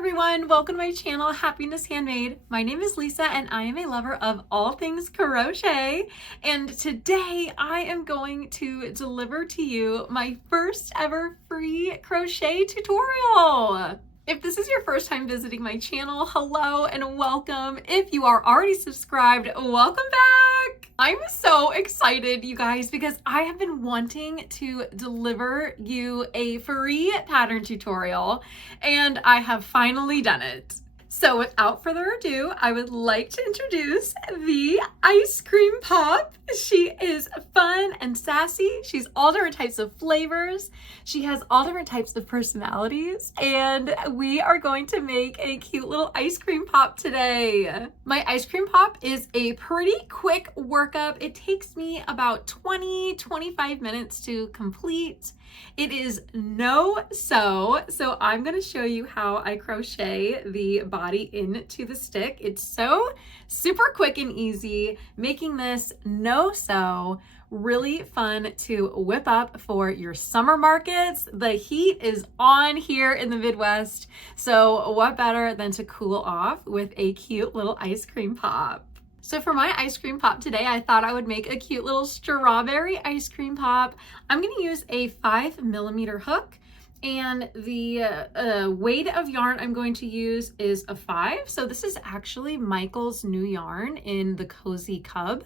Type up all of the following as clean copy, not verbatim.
everyone, welcome to my channel, Happiness Handmade. My name is Lisa and I am a lover of all things crochet. And today I am going to deliver to you my first ever free crochet tutorial. If this is your first time visiting my channel, hello and welcome. If you are already subscribed, welcome back. I'm so excited, you guys, because I have been wanting to deliver you a free pattern tutorial and I have finally done it. So without further ado, I would like to introduce the ice cream pop. She is fun and sassy. She's all different types of flavors. She has all different types of personalities, and we are going to make a cute little ice cream pop today. My ice cream pop is a pretty quick workup. It takes me about 20-25 minutes to complete. It is no-sew, so I'm going to show you how I crochet the body into the stick. It's so super quick and easy, making this no-sew really fun to whip up for your summer markets. The heat is on here in the Midwest, so what better than to cool off with a cute little ice cream pop. So for my ice cream pop today, I thought I would make a cute little strawberry ice cream pop. I'm going to use a 5mm hook, and the weight of yarn I'm going to use is a 5. So this is actually Michael's new yarn in the Cozy Cub.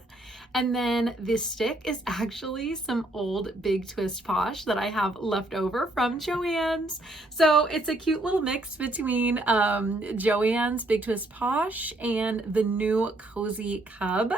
And then this stick is actually some old Big Twist Posh that I have left over from Joann's. So it's a cute little mix between Joann's Big Twist Posh and the new Cozy Cub.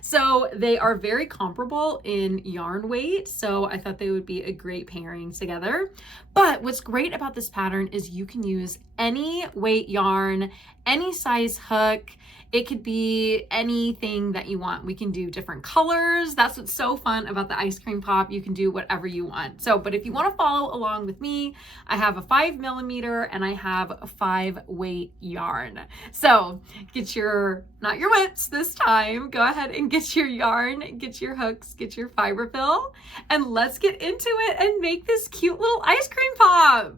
So they are very comparable in yarn weight. So I thought they would be a great pairing together. But what's great about this pattern is you can use any weight yarn, any size hook. It could be anything that you want. We can do different colors. That's what's so fun about the ice cream pop. You can do whatever you want. So, but if you want to follow along with me, I have a 5mm and I have a 5 weight yarn. So get your, not your whips this time, go ahead and get your yarn, get your hooks, get your fiber fill, and let's get into it and make this cute little ice cream pop.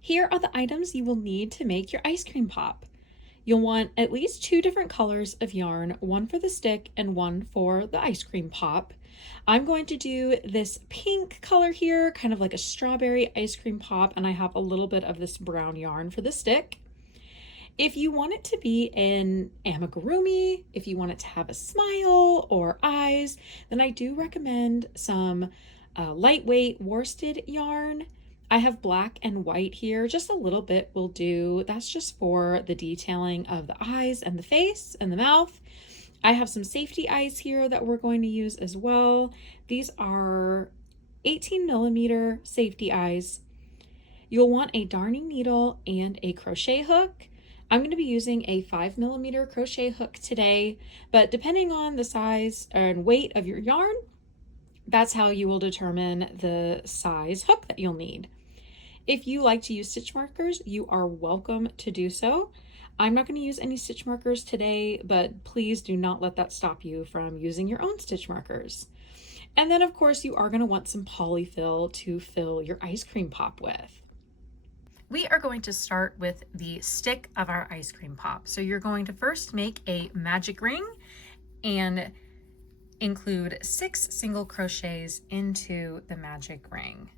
Here are the items you will need to make your ice cream pop. You'll want at least 2 different colors of yarn, one for the stick and one for the ice cream pop. I'm going to do this pink color here, kind of like a strawberry ice cream pop, and I have a little bit of this brown yarn for the stick. If you want it to be an amigurumi, if you want it to have a smile or eyes, then I do recommend some lightweight worsted yarn. I have black and white here, just a little bit will do. That's just for the detailing of the eyes and the face and the mouth. I have some safety eyes here that we're going to use as well. These are 18mm safety eyes. You'll want a darning needle and a crochet hook. I'm going to be using a 5mm crochet hook today, but depending on the size and weight of your yarn, that's how you will determine the size hook that you'll need. If you like to use stitch markers, you are welcome to do so. I'm not going to use any stitch markers today, but please do not let that stop you from using your own stitch markers. And then of course you are going to want some polyfill to fill your ice cream pop with. We are going to start with the stick of our ice cream pop. So you're going to first make a magic ring and include 6 single crochets into the magic ring.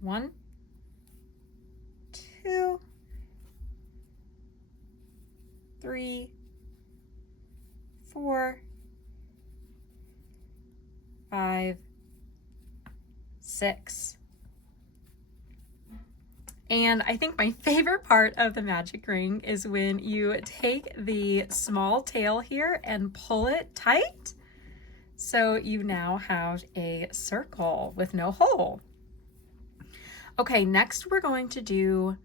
One, 2, 3, 4, 5, 6. And I think my favorite part of the magic ring is when you take the small tail here and pull it tight. So you now have a circle with no hole. Okay, next we're going to do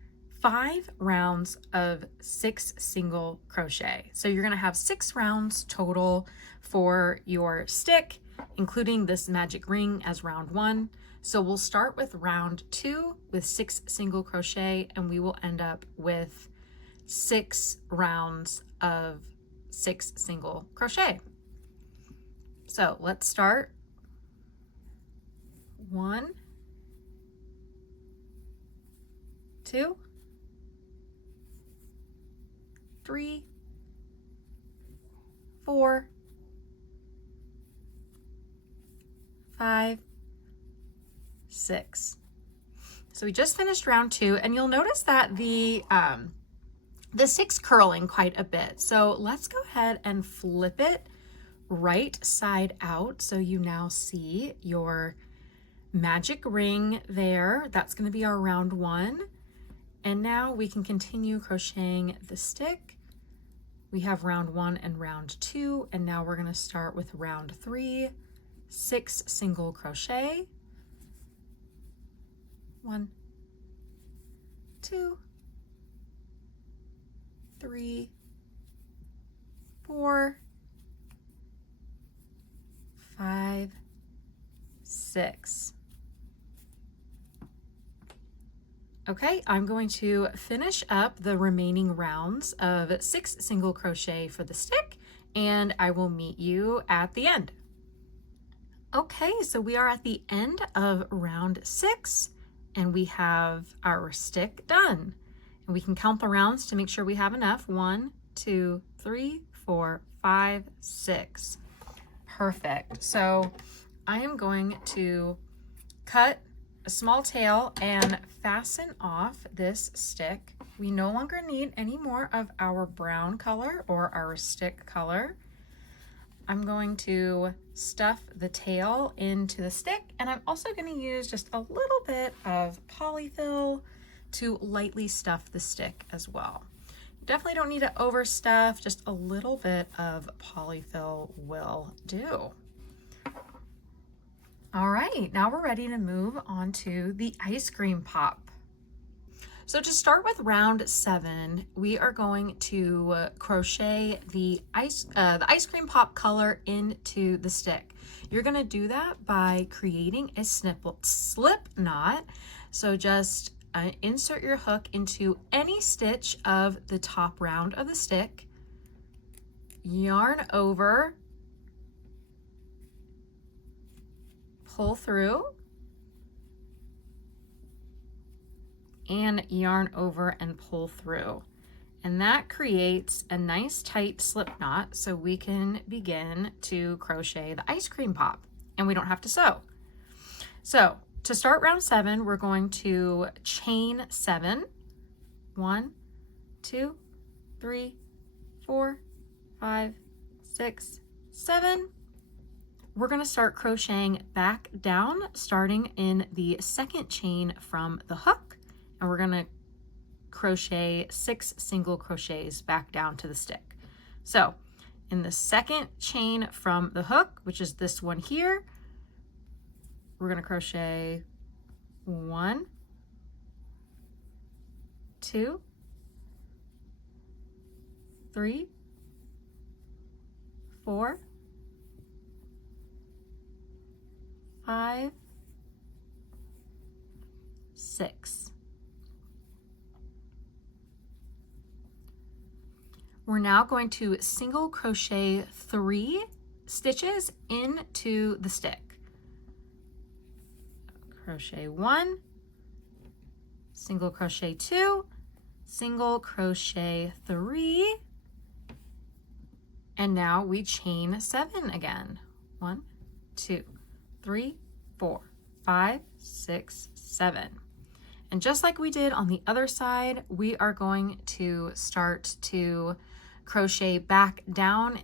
5 rounds of 6 single crochet. So you're going to have 6 rounds total for your stick, including this magic ring as round 1. So we'll start with round 2 with 6 single crochet, and we will end up with 6 rounds of 6 single crochet. So let's start. 1, 2, 3, 4, 5, 6. So we just finished round 2, and you'll notice that the stick's curling quite a bit. So let's go ahead and flip it right side out. So you now see your magic ring there. That's going to be our round 1. And now we can continue crocheting the stick. We have round 1 and round 2, and now we're going to start with round 3, 6 single crochet. 1, 2, 3, 4, 5, 6. Okay, I'm going to finish up the remaining rounds of 6 single crochet for the stick, and I will meet you at the end. Okay, so we are at the end of round 6, and we have our stick done. And we can count the rounds to make sure we have enough. 1, 2, 3, 4, 5, 6. Perfect. So I am going to cut a small tail and fasten off this stick. We no longer need any more of our brown color or our stick color. I'm going to stuff the tail into the stick, and I'm also going to use just a little bit of polyfill to lightly stuff the stick as well. You definitely don't need to overstuff, just a little bit of polyfill will do. All right, now we're ready to move on to the ice cream pop. So to start with round 7, we are going to crochet the ice cream pop color into the stick. You're going to do that by creating a slip knot. So just insert your hook into any stitch of the top round of the stick, yarn over, pull through, and yarn over and pull through. And that creates a nice tight slip knot so we can begin to crochet the ice cream pop, and we don't have to sew. So to start round 7, we're going to chain 7. 1, 2, 3, 4, 5, 6, 7. We're going to start crocheting back down, starting in the second chain from the hook, and we're going to crochet 6 single crochets back down to the stick. So in the second chain from the hook, which is this one here, we're going to crochet 1, 2, 3, 4, 5, 6. We're now going to single crochet 3 stitches into the stick. Crochet 1, single crochet 2, single crochet 3, and now we chain 7 again. 1, 2, 3, 4, 5, 6, 7. And just like we did on the other side, we are going to start to crochet back down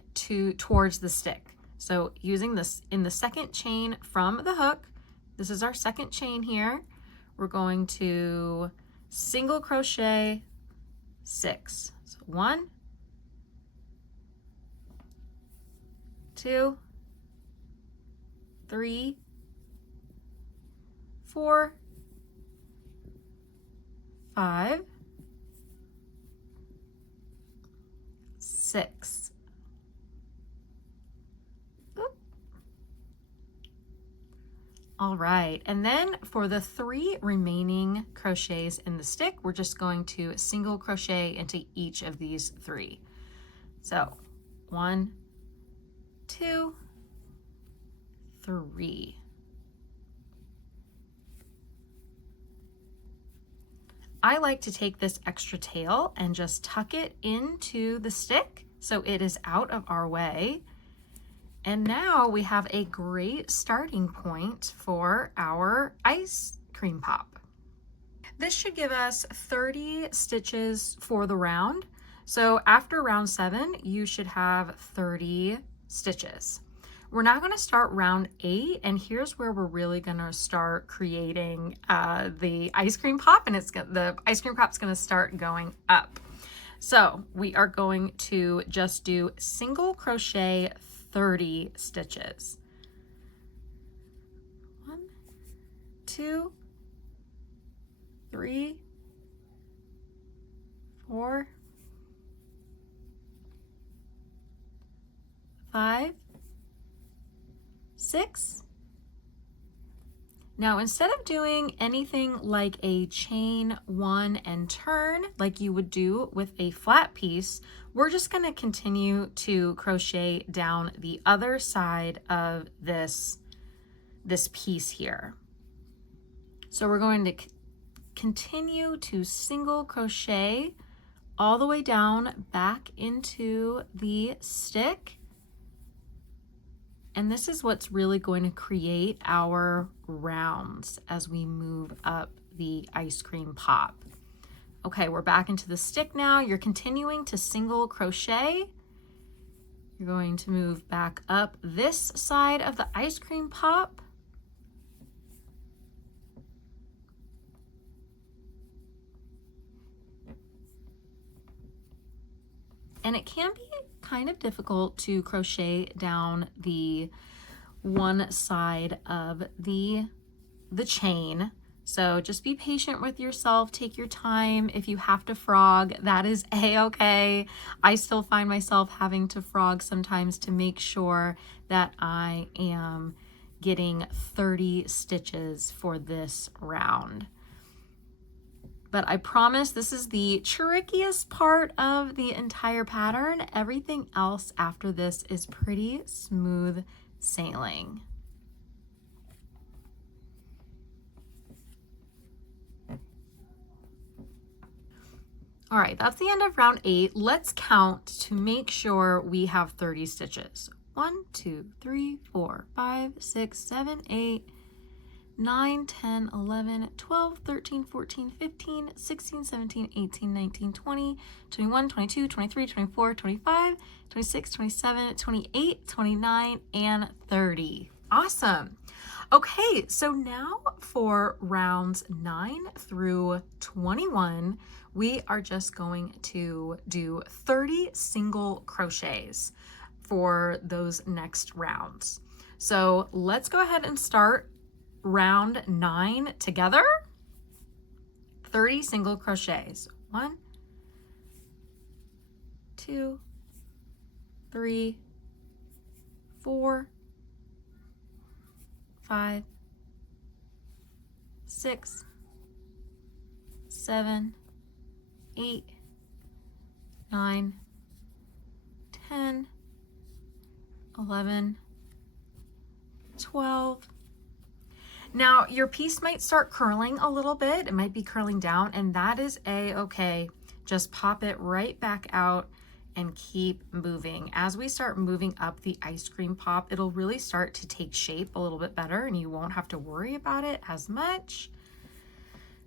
towards the stick. So using this in the second chain from the hook, this is our second chain here, we're going to single crochet 6. So 1, 2, 3, 4, 5, 6. Oop. All right, and then for the 3 remaining crochets in the stick, we're just going to single crochet into each of these 3. So 1, 2, 3. I like to take this extra tail and just tuck it into the stick so it is out of our way. And now we have a great starting point for our ice cream pop. This should give us 30 stitches for the round. So after round 7, you should have 30 stitches. We're now going to start round 8, and here's where we're really going to start creating the ice cream pop, and the ice cream pop's going to start going up. So we are going to just do single crochet 30 stitches. 1, 2, 3, 4, 5, 6. Now, instead of doing anything like a chain 1 and turn like you would do with a flat piece, we're just going to continue to crochet down the other side of this piece here. So we're going to continue to single crochet all the way down back into the stick. And this is what's really going to create our rounds as we move up the ice cream pop. Okay, we're back into the stick now. You're continuing to single crochet. You're going to move back up this side of the ice cream pop. And it can be kind of difficult to crochet down the one side of the chain. So just be patient with yourself, take your time. If you have to frog, that is a-okay. I still find myself having to frog sometimes to make sure that I am getting 30 stitches for this round. But I promise this is the trickiest part of the entire pattern. Everything else after this is pretty smooth sailing. All right, that's the end of round 8. Let's count to make sure we have 30 stitches. 1, 2, 3, 4, 5, 6, 7, 8, 9, 10, 11, 12, 13, 14, 15, 16, 17, 18, 19, 20, 21, 22, 23, 24, 25, 26, 27, 28, 29, and 30. Awesome. Okay, so now for rounds 9 through 21, we are just going to do 30 single crochets for those next rounds. So let's go ahead and start round 9 together. 30 single crochets. 1, 2, 3, 4, 5, 6, 7, 8, 9, 10, 11, 12. Now your piece might start curling a little bit. It might be curling down, and that is a-okay. Just pop it right back out and keep moving. As we start moving up the ice cream pop, it'll really start to take shape a little bit better, and you won't have to worry about it as much.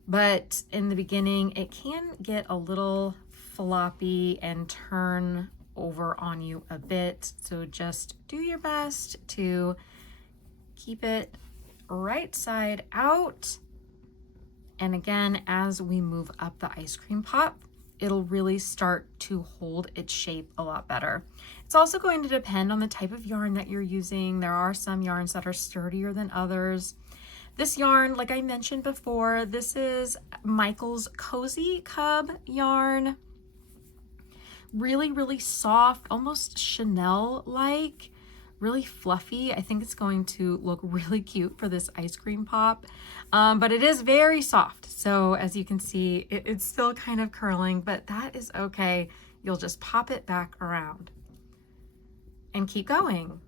But in the beginning, it can get a little floppy and turn over on you a bit. So just do your best to keep it right side out. And again, as we move up the ice cream pop, it'll really start to hold its shape a lot better. It's also going to depend on the type of yarn that you're using. There are some yarns that are sturdier than others. This yarn, like I mentioned before, this is Michael's Cozy Cub yarn. Really, really soft, almost Chanel-like, really fluffy. I think it's going to look really cute for this ice cream pop, but it is very soft. So as you can see, it's still kind of curling, but that is okay. You'll just pop it back around and keep going.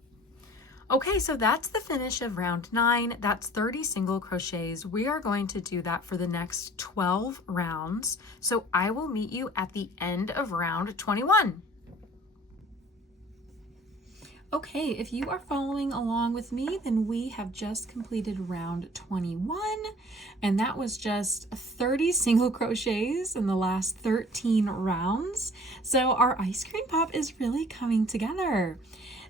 Okay, so that's the finish of round 9. That's 30 single crochets. We are going to do that for the next 12 rounds. So I will meet you at the end of round 21. Okay, if you are following along with me, then we have just completed round 21, and that was just 30 single crochets in the last 13 rounds. So our ice cream pop is really coming together.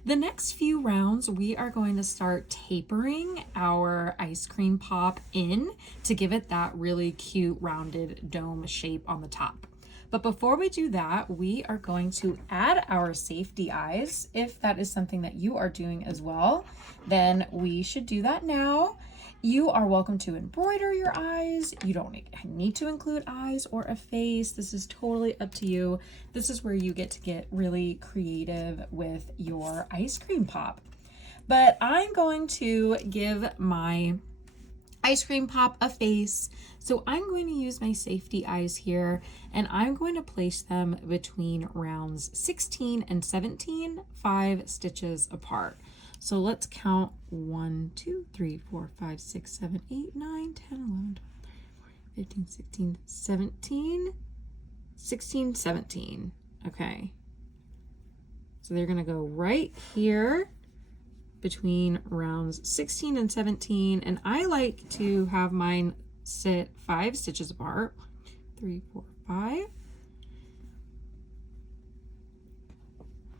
The next few rounds, we are going to start tapering our ice cream pop in to give it that really cute rounded dome shape on the top. But before we do that, we are going to add our safety eyes. If that is something that you are doing as well, then we should do that now. You are welcome to embroider your eyes. You don't need to include eyes or a face. This is totally up to you. This is where you get to get really creative with your ice cream pop. But I'm going to give my ice cream pop a face. So I'm going to use my safety eyes here, and I'm going to place them between rounds 16 and 17, 5 stitches apart. So let's count 1, 2, 3, 4, 5, 6, 7, 8, 9, 10, 11, 12, 13, 15, 16, 17, 16, 17. Okay. So they're going to go right here between rounds 16 and 17, and I like to have mine sit 5 stitches apart. 3, 4, 5.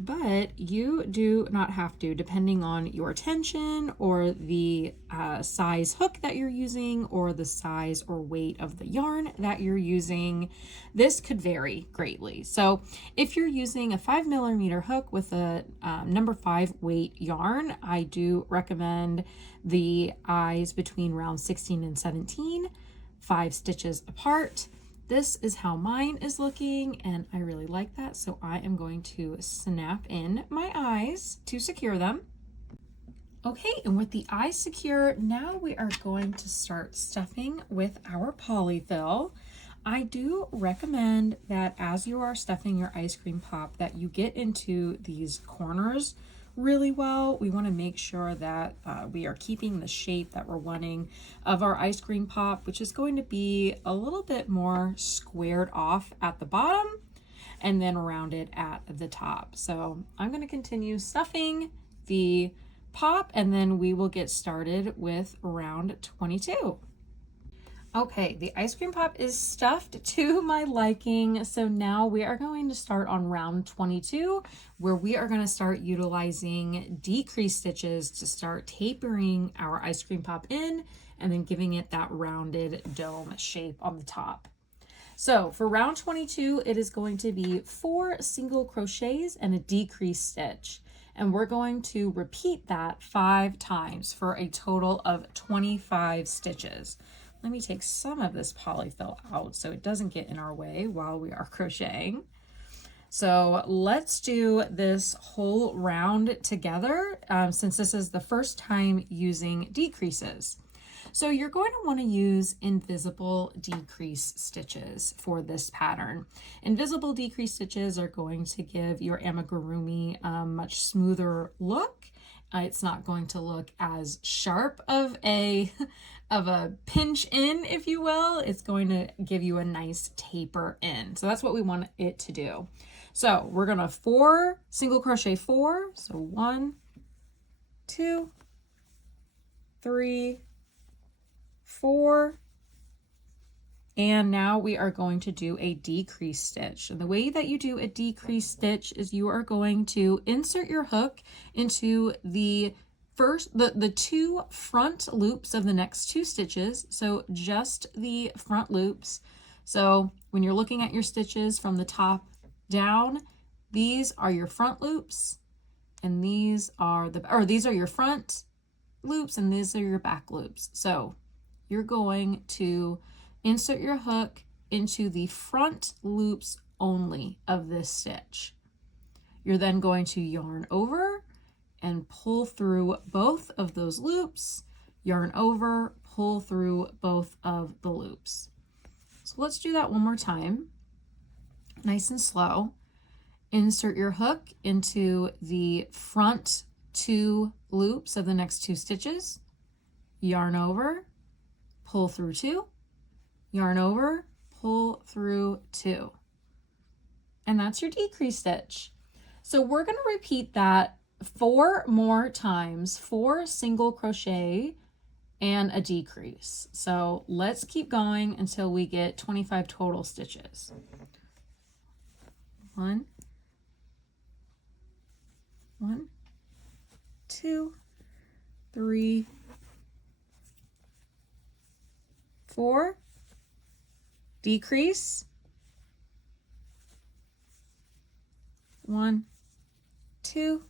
But you do not have to, depending on your tension or the size hook that you're using, or the size or weight of the yarn that you're using. This could vary greatly. So if you're using a 5mm hook with a number 5 weight yarn, I do recommend the eyes between round 16 and 17, 5 stitches apart. This is how mine is looking, and I really like that, so I am going to snap in my eyes to secure them. Okay, and with the eyes secure, now we are going to start stuffing with our polyfill. I do recommend that as you are stuffing your ice cream pop, that you get into these corners really well. We want to make sure that we are keeping the shape that we're wanting of our ice cream pop, which is going to be a little bit more squared off at the bottom and then rounded at the top. So I'm going to continue stuffing the pop, and then we will get started with round 22. Okay, the ice cream pop is stuffed to my liking. So now we are going to start on round 22, where we are going to start utilizing decrease stitches to start tapering our ice cream pop in and then giving it that rounded dome shape on the top. So for round 22, it is going to be 4 single crochets and a decrease stitch. And we're going to repeat that 5 times for a total of 25 stitches. Let me take some of this polyfill out so it doesn't get in our way while we are crocheting. So let's do this whole round together since this is the first time using decreases. So you're going to want to use invisible decrease stitches for this pattern. Invisible decrease stitches are going to give your amigurumi a much smoother look. It's not going to look as sharp of a pinch in, if you will. It's going to give you a nice taper in. So that's what we want it to do. So we're going to 4 single crochet 4. So 1, 2, 3, 4. And now we are going to do a decrease stitch. And the way that you do a decrease stitch is you are going to insert your hook into the 2 front loops of the next 2 stitches. So just the front loops. So when you're looking at your stitches from the top down, these are your front loops, and these are your front loops, and these are your back loops. So you're going to insert your hook into the front loops only of this stitch. You're then going to yarn over and pull through both of those loops, yarn over, pull through both of the loops. So let's do that one more time, nice and slow. Insert your hook into the front 2 loops of the next 2 stitches, yarn over, pull through 2, yarn over, pull through 2. And that's your decrease stitch. So we're going to repeat that 4 more times, 4 single crochet and a decrease. So let's keep going until we get 25 total stitches. 1, 2, 3, 4, decrease, 1, 2,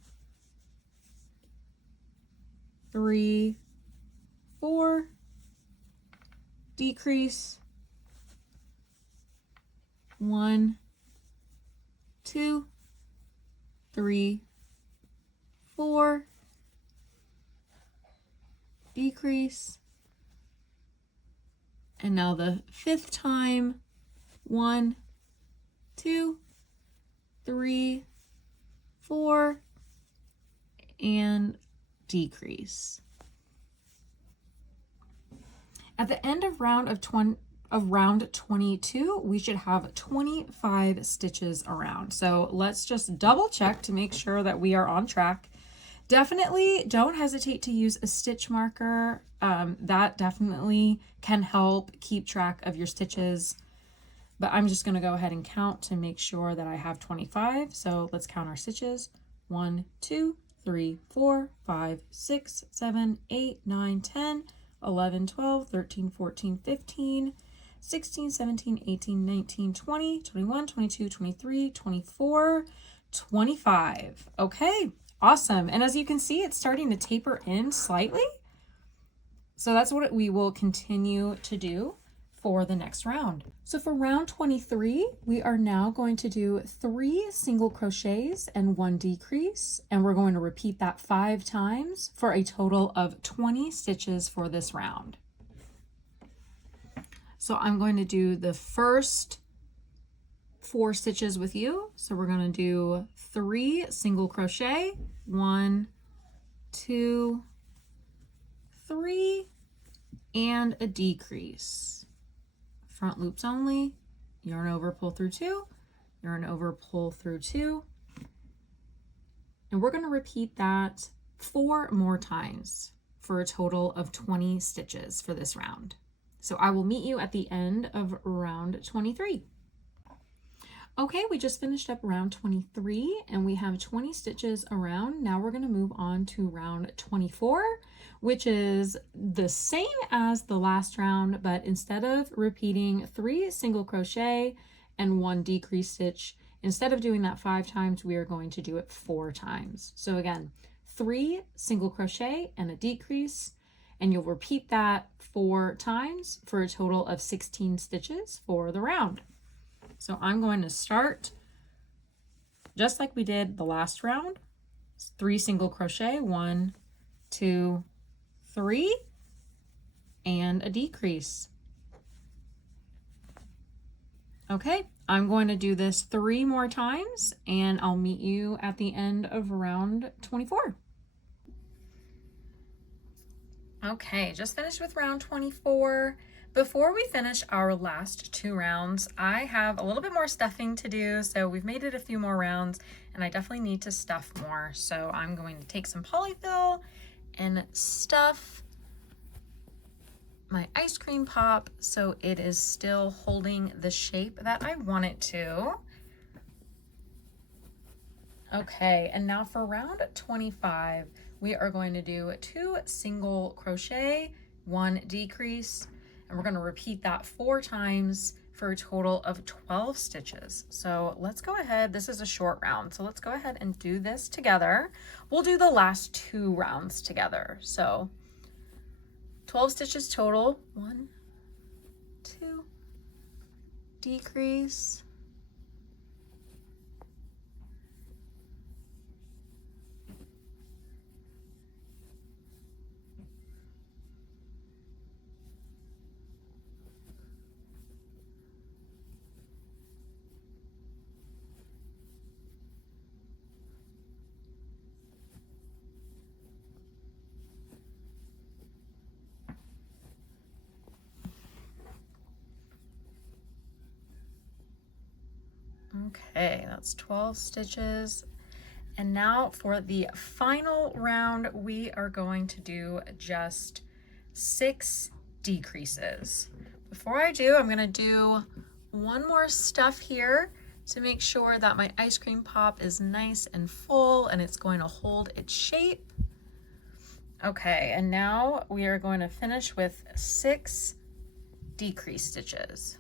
3, 4, decrease, 1, 2, 3, 4, decrease, and now the 5th time, 1, 2, 3, 4, and decrease. At the end of round 22, we should have 25 stitches around. So let's just double check to make sure that we are on track. Definitely don't hesitate to use a stitch marker. That definitely can help keep track of your stitches. But I'm just going to go ahead and count to make sure that I have 25. So let's count our stitches. 1, 2, 3, 4, 5, 6, 7, 8, 9, 10, 11, 12, 13, 14, 15, 16, 17, 18, 19, 20, 21, 22, 23, 24, 25. Okay, awesome. And as you can see, it's starting to taper in slightly. So that's what we will continue to do for the next round. So for round 23, we are now going to do 3 single crochets and 1 decrease, and we're going to repeat that 5 times for a total of 20 stitches for this round. So I'm going to do the first 4 stitches with you. So we're going to do 3 single crochet, 1, 2, 3, and a decrease. Front loops only, yarn over, pull through 2, yarn over, pull through 2. And we're going to repeat that 4 more times for a total of 20 stitches for this round. So I will meet you at the end of round 23. Okay, we just finished up round 23 and we have 20 stitches around. Now we're going to move on to round 24, which is the same as the last round, but instead of repeating 3 single crochet and 1 decrease stitch, instead of doing that 5 times, we are going to do it 4 times. So again, 3 single crochet and a decrease, and you'll repeat that 4 times for a total of 16 stitches for the round. So I'm going to start just like we did the last round. 3 single crochet, 1, 2, 3, and a decrease. Okay, I'm going to do this 3 more times and I'll meet you at the end of round 24. Okay, just finished with round 24. Before we finish our last 2 rounds, I have a little bit more stuffing to do. So we've made it a few more rounds and I definitely need to stuff more. So I'm going to take some polyfill and stuff my ice cream pop so it is still holding the shape that I want it to. Okay, and now for round 25, we are going to do 2 single crochet, 1 decrease, and we're going to repeat that 4 times for a total of 12 stitches. So let's go ahead. This is a short round, so let's go ahead and do this together. We'll do the last 2 rounds together. So 12 stitches total. 1, 2, decrease, Okay, that's 12 stitches. And now for the final round, we are going to do just 6 decreases. Before I do, I'm gonna do one more stuff here to make sure that my ice cream pop is nice and full and it's going to hold its shape. Okay, and now we are going to finish with 6 decrease stitches.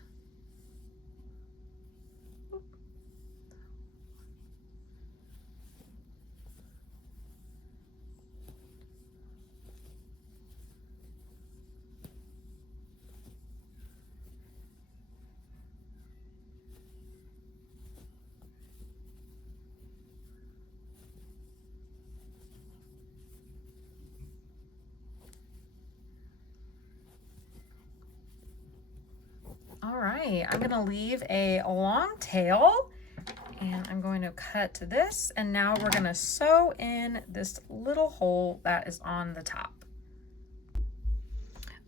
All right, I'm gonna leave a long tail and I'm going to cut this, and now we're gonna sew in this little hole that is on the top.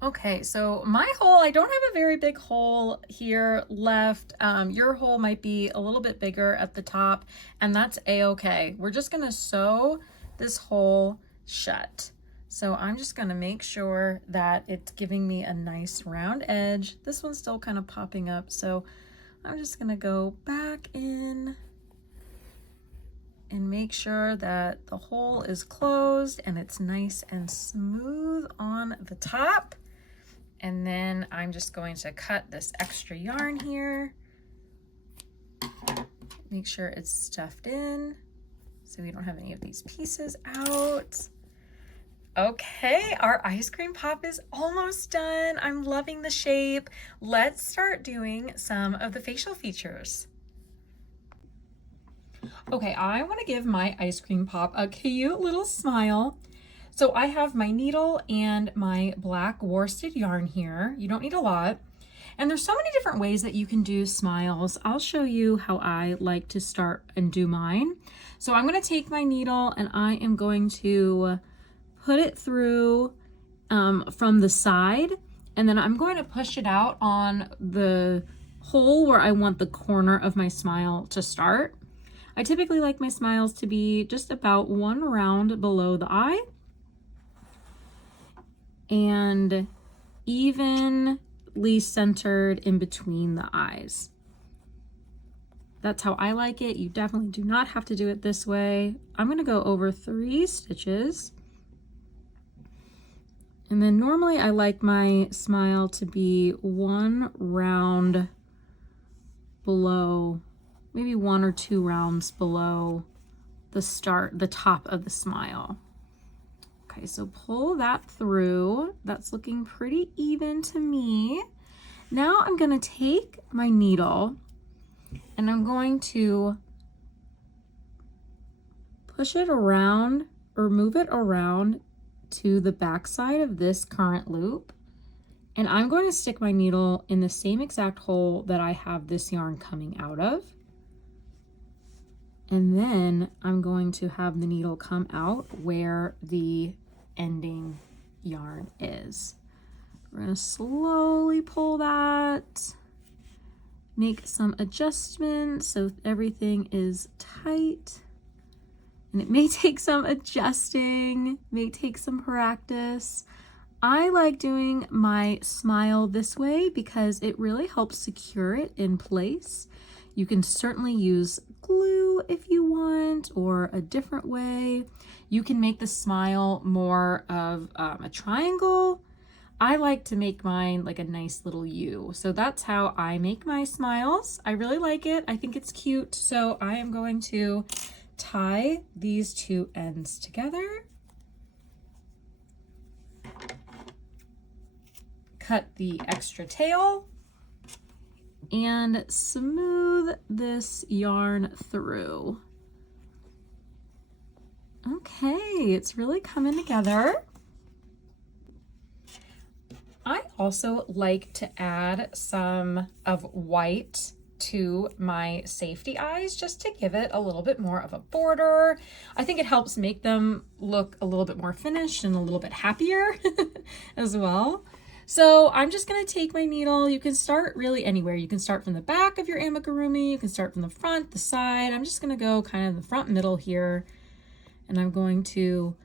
Okay, so my hole, I don't have a very big hole here left. Your hole might be a little bit bigger at the top, and that's a-okay. We're just gonna sew this hole shut. So I'm just gonna make sure that it's giving me a nice round edge. This one's still kind of popping up, so I'm just gonna go back in and make sure that the hole is closed and it's nice and smooth on the top. And then I'm just going to cut this extra yarn here. Make sure it's stuffed in so we don't have any of these pieces out. Okay, our ice cream pop is almost done. I'm loving the shape. Let's start doing some of the facial features. Okay, I want to give my ice cream pop a cute little smile. So I have my needle and my black worsted yarn here. You don't need a lot. And there's so many different ways that you can do smiles. I'll show you how I like to start and do mine. So I'm going to take my needle and I am going to put it through from the side, and then I'm going to push it out on the hole where I want the corner of my smile to start. I typically like my smiles to be just about 1 round below the eye and evenly centered in between the eyes. That's how I like it. You definitely do not have to do it this way. I'm going to go over 3 stitches. And then normally I like my smile to be 1 round below, maybe 1 or 2 rounds below the top of the smile. Okay, so pull that through. That's looking pretty even to me. Now I'm gonna take my needle and I'm going to push it around or move it around to the back side of this current loop, and I'm going to stick my needle in the same exact hole that I have this yarn coming out of, and then I'm going to have the needle come out where the ending yarn is. We're going to slowly pull that, make some adjustments so everything is tight. And it may take some adjusting, may take some practice. I like doing my smile this way because it really helps secure it in place. You can certainly use glue if you want, or a different way. You can make the smile more of a triangle. I like to make mine like a nice little U. So that's how I make my smiles. I really like it. I think it's cute. So I am going to tie these 2 ends together, cut the extra tail, and smooth this yarn through. Okay, it's really coming together. I also like to add some of white to my safety eyes just to give it a little bit more of a border. I think it helps make them look a little bit more finished and a little bit happier as well. So I'm just gonna take my needle. You can start really anywhere. You can start from the back of your amigurumi, you can start from the front, the side. I'm just gonna go kind of the front middle here, and I'm going to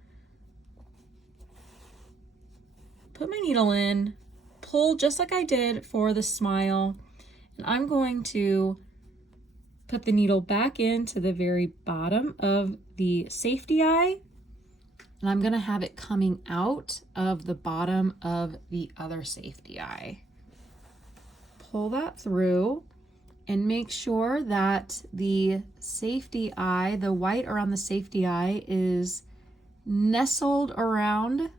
put my needle in, pull just like I did for the smile, and I'm going to put the needle back into the very bottom of the safety eye, and I'm gonna have it coming out of the bottom of the other safety eye. Pull that through and make sure that the safety eye, the white around the safety eye, is nestled around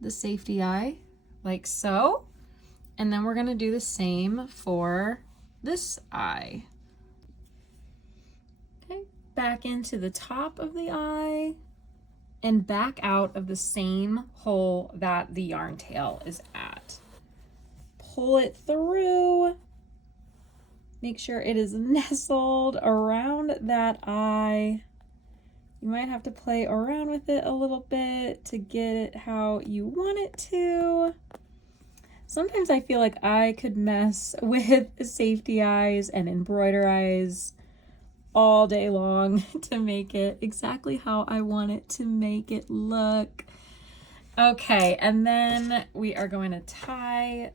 the safety eye like so. And then we're gonna do the same for this eye. Okay, back into the top of the eye and back out of the same hole that the yarn tail is at. Pull it through. Make sure it is nestled around that eye. You might have to play around with it a little bit to get it how you want it to. Sometimes I feel like I could mess with safety eyes and embroider eyes all day long to make it exactly how I want it to make it look. Okay, and then we are going to tie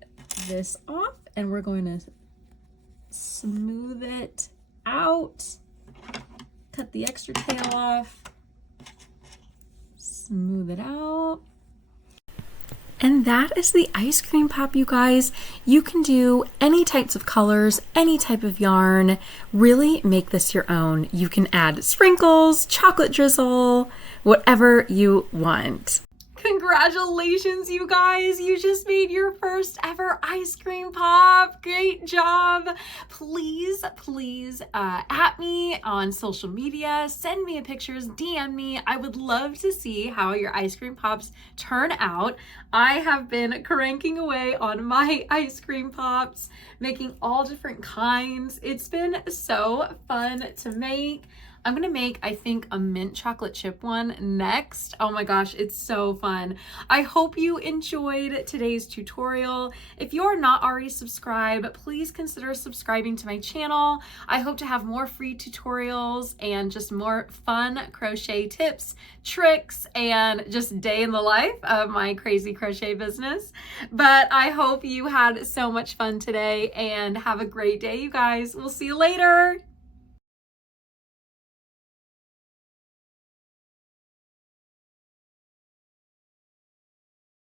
this off and we're going to smooth it out. Cut the extra tail off, smooth it out. And that is the ice cream pop, you guys. You can do any types of colors, any type of yarn, really make this your own. You can add sprinkles, chocolate drizzle, whatever you want. Congratulations, you guys. You just made your first ever ice cream pop. Great job. Please at me on social media. Send me a pictures, DM me. I would love to see how your ice cream pops turn out. I have been cranking away on my ice cream pops, making all different kinds. It's been so fun to make. I'm gonna make, I think, a mint chocolate chip one next. Oh my gosh, it's so fun. I hope you enjoyed today's tutorial. If you're not already subscribed, please consider subscribing to my channel. I hope to have more free tutorials and just more fun crochet tips, tricks, and just day in the life of my crazy crochet business. But I hope you had so much fun today and have a great day, you guys. We'll see you later.